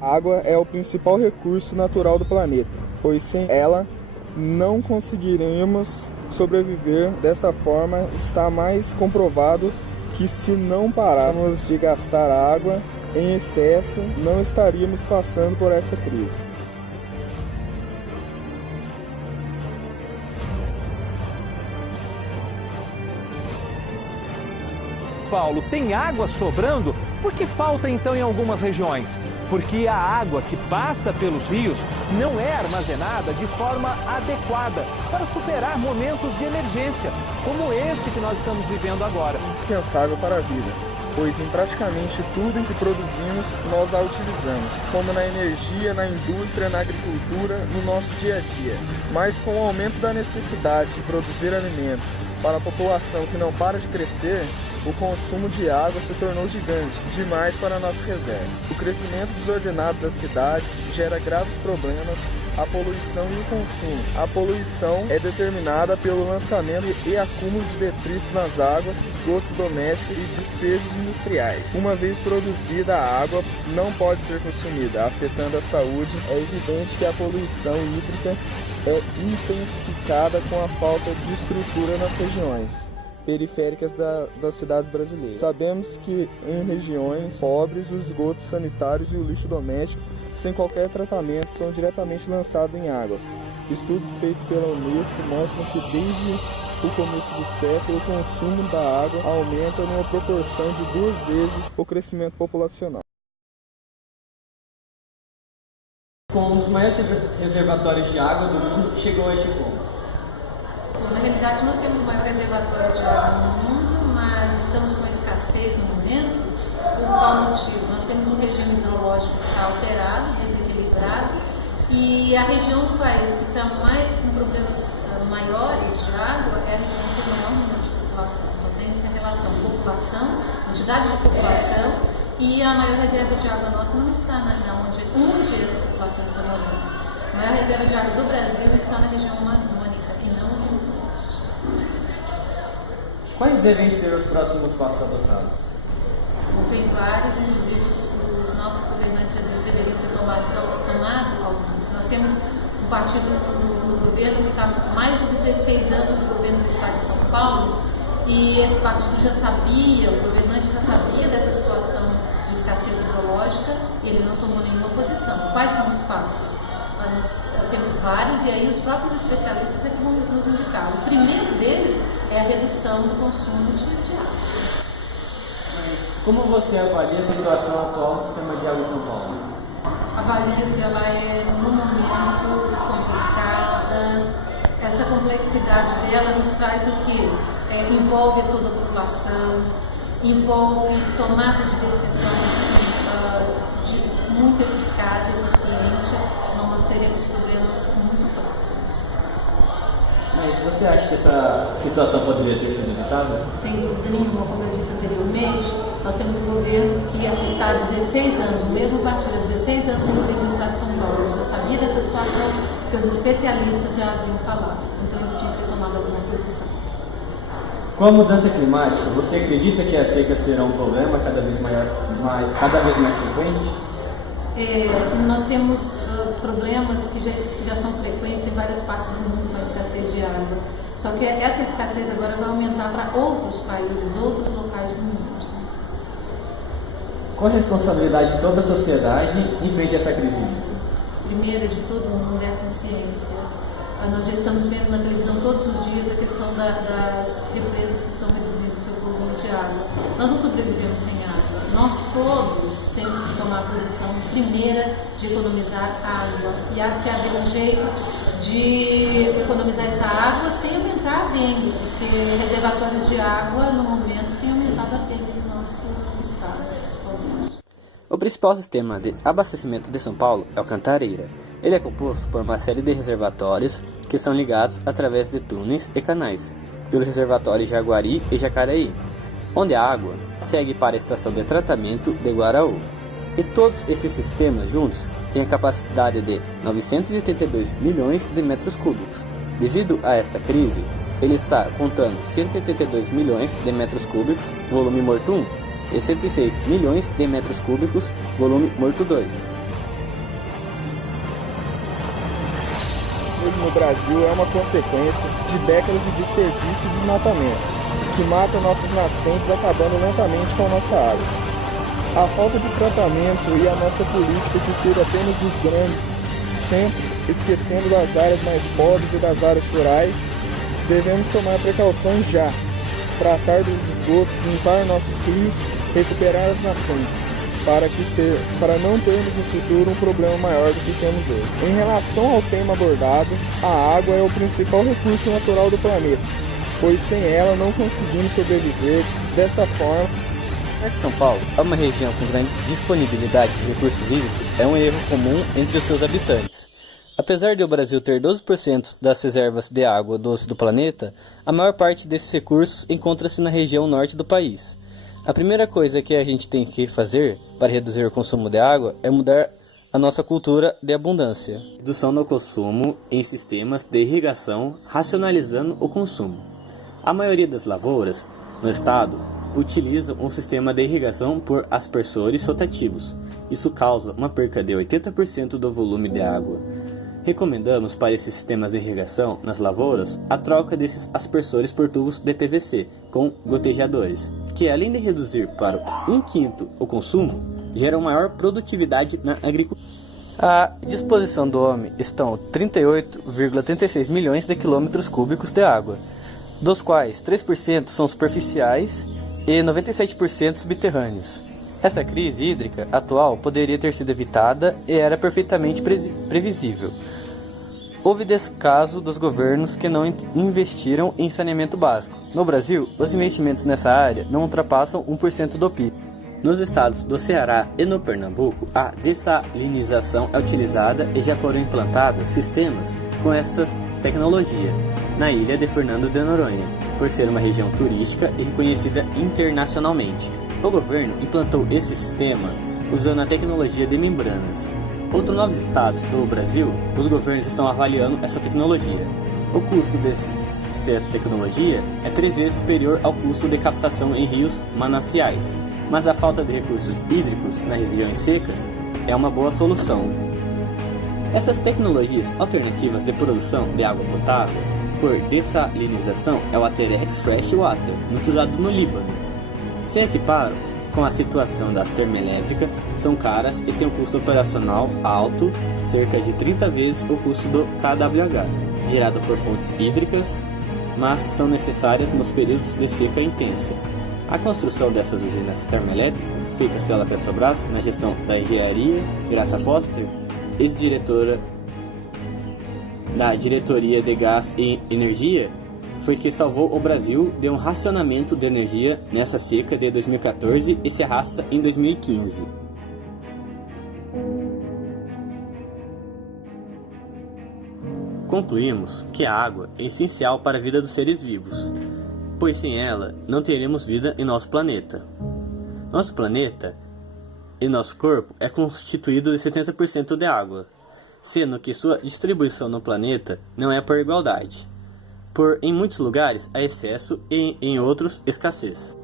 A água é o principal recurso natural do planeta, pois sem ela não conseguiríamos sobreviver. Desta forma, está mais comprovado que se não pararmos de gastar água em excesso, não estaríamos passando por esta crise. Paulo, tem água sobrando? Por que falta então em algumas regiões? Porque a água que passa pelos rios não é armazenada de forma adequada para superar momentos de emergência, como este que nós estamos vivendo agora. Indispensável para a vida, pois em praticamente tudo em que produzimos nós a utilizamos, como na energia, na indústria, na agricultura, no nosso dia a dia. Mas com o aumento da necessidade de produzir alimentos para a população que não para de crescer, o consumo de água se tornou gigante, demais para a nossa reserva. O crescimento desordenado das cidades gera graves problemas à poluição e o consumo. A poluição é determinada pelo lançamento e acúmulo de detritos nas águas, esgotos domésticos e despejos industriais. Uma vez produzida, a água não pode ser consumida, afetando a saúde. É evidente que a poluição hídrica é intensificada com a falta de estrutura nas regiões periféricas das cidades brasileiras. Sabemos que em regiões pobres, os esgotos sanitários e o lixo doméstico, sem qualquer tratamento, são diretamente lançados em águas. Estudos feitos pela Unesco mostram que desde o começo do século, o consumo da água aumenta numa proporção de 2 vezes o crescimento populacional. Com um dos maiores reservatórios de água do mundo, chegou a este ponto. Na realidade, nós temos o maior reservatório de água no mundo, mas estamos com escassez no momento. Por qual motivo? Nós temos um regime hidrológico que está alterado, desequilibrado, e a região do país que está com problemas maiores de água é a região que tem o maior número de população. Então, tem-se a relação população, quantidade de população, e a maior reserva de água nossa não está onde essa população está morando. A maior reserva de água do Brasil está na região amazônica e não aqui no sudeste. Quais devem ser os próximos passos adotados? Bom, tem vários, inclusive os nossos governantes deveriam ter tomado alguns. Nós temos um partido no governo que está há mais de 16 anos no governo do estado de São Paulo, e esse partido já sabia, o governante já sabia dessa situação de escassez hidrológica e ele não tomou nenhuma posição. Quais são os passos? Nós temos vários e aí os próprios especialistas é que vão nos indicar. O primeiro deles é a redução do consumo de água. Como você avalia a situação atual do sistema de água em São Paulo? Avalio que ela é, no momento, complicada. Essa complexidade dela nos traz o quê? Envolve toda a população, envolve tomada de decisão muito eficaz e eficiente, senão nós teremos problemas muito próximos. Mas você acha que essa situação poderia ter sido evitada? Sem dúvida nenhuma, como eu disse anteriormente, nós temos um governo que está há 16 anos, o mesmo partido há 16 anos no governo do estado de São Paulo. Eu já sabia dessa situação, porque os especialistas já haviam falado, então eu tinha que ter tomado alguma posição. Com a mudança climática, você acredita que as secas serão um problema cada vez mais frequente? Nós temos problemas que já são frequentes em várias partes do mundo, a escassez de água. Só que essa escassez agora vai aumentar para outros países, outros locais do mundo. Qual a responsabilidade de toda a sociedade em frente a essa crise? Primeiro de todo mundo é a consciência. Nós já estamos vendo na televisão todos os dias a questão das represas que estão reduzindo o seu volume de água. Nós não sobrevivemos sem água. Nós todos temos que tomar a posição de primeira de economizar água. E há de se haver um jeito de economizar essa água sem aumentar a dengue, porque reservatórios de água, no momento, têm aumentado a dengue no nosso estado, principalmente. O principal sistema de abastecimento de São Paulo é o Cantareira. Ele é composto por uma série de reservatórios que são ligados através de túneis e canais, pelo reservatório Jaguari e Jacareí, onde a água segue para a estação de tratamento de Guaraú. E todos esses sistemas juntos têm a capacidade de 982 milhões de metros cúbicos. Devido a esta crise, ele está contando 182 milhões de metros cúbicos, volume morto 1, e 106 milhões de metros cúbicos, volume morto 2. no Brasil é uma consequência de décadas de desperdício e desmatamento, que mata nossas nascentes, acabando lentamente com a nossa água. A falta de tratamento e a nossa política que cuida apenas dos grandes, sempre esquecendo das áreas mais pobres e das áreas rurais, devemos tomar precaução já, tratar dos esgotos, limpar nossos rios, recuperar as nascentes, para não termos no futuro um problema maior do que temos hoje. Em relação ao tema abordado, a água é o principal recurso natural do planeta, pois sem ela não conseguimos sobreviver. Desta forma, Já que São Paulo é uma região com grande disponibilidade de recursos hídricos, é um erro comum entre os seus habitantes. Apesar de o Brasil ter 12% das reservas de água doce do planeta, a maior parte desses recursos encontra-se na região norte do país. A primeira coisa que a gente tem que fazer para reduzir o consumo de água é mudar a nossa cultura de abundância. Redução no consumo em sistemas de irrigação, racionalizando o consumo. A maioria das lavouras no estado utilizam um sistema de irrigação por aspersores rotativos. Isso causa uma perca de 80% do volume de água. Recomendamos para esses sistemas de irrigação nas lavouras a troca desses aspersores por tubos de PVC com gotejadores, que além de reduzir para 1/5 o consumo, geram maior produtividade na agricultura. À disposição do homem estão 38,36 milhões de quilômetros cúbicos de água, dos quais 3% são superficiais e 97% subterrâneos. Essa crise hídrica atual poderia ter sido evitada e era perfeitamente previsível. Houve descaso dos governos que não investiram em saneamento básico. No Brasil, os investimentos nessa área não ultrapassam 1% do PIB. Nos estados do Ceará e no Pernambuco, a dessalinização é utilizada e já foram implantados sistemas com essa tecnologia na ilha de Fernando de Noronha, por ser uma região turística e reconhecida internacionalmente. O governo implantou esse sistema usando a tecnologia de membranas. Outros 9 estados do Brasil, os governos estão avaliando essa tecnologia. O custo dessa tecnologia é 3 vezes superior ao custo de captação em rios mananciais, mas a falta de recursos hídricos nas regiões secas é uma boa solução. Essas tecnologias alternativas de produção de água potável por dessalinização é o Aterex Freshwater, muito usado no Líbano. Se equiparam com a situação das termoelétricas, são caras e têm um custo operacional alto, cerca de 30 vezes o custo do kWh, gerado por fontes hídricas, mas são necessárias nos períodos de seca intensa. A construção dessas usinas termoelétricas, feitas pela Petrobras na gestão da engenharia Graça Foster, ex-diretora da Diretoria de Gás e Energia, foi que salvou o Brasil de um racionamento de energia nessa seca de 2014 e se arrasta em 2015. Concluímos que a água é essencial para a vida dos seres vivos, pois sem ela não teremos vida em nosso planeta. Nosso planeta e nosso corpo é constituído de 70% de água, sendo que sua distribuição no planeta não é por igualdade. Em muitos lugares há excesso e em outros escassez.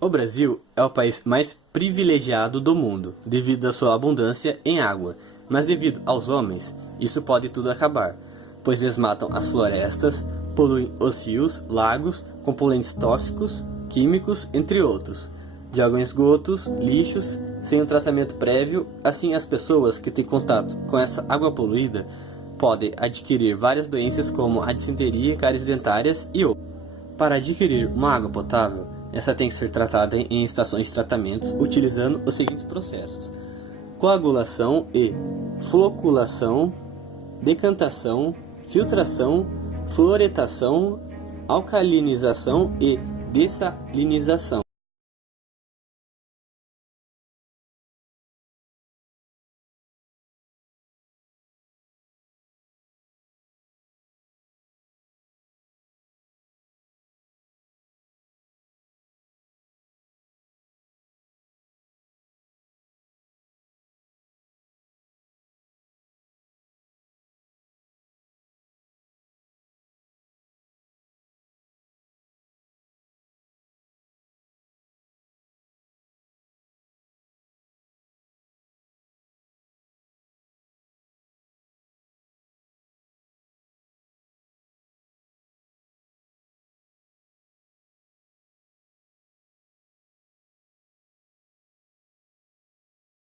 O Brasil é o país mais privilegiado do mundo devido à sua abundância em água, mas devido aos homens, isso pode tudo acabar, pois eles matam as florestas, poluem os rios, lagos, com poluentes tóxicos, químicos, entre outros, jogam esgotos, lixos, sem um tratamento prévio. Assim, as pessoas que têm contato com essa água poluída podem adquirir várias doenças como a dissenteria, cáries dentárias e outras. Para adquirir uma água potável, essa tem que ser tratada em estações de tratamento utilizando os seguintes processos: coagulação e floculação, decantação, filtração, fluoretação, alcalinização e dessalinização.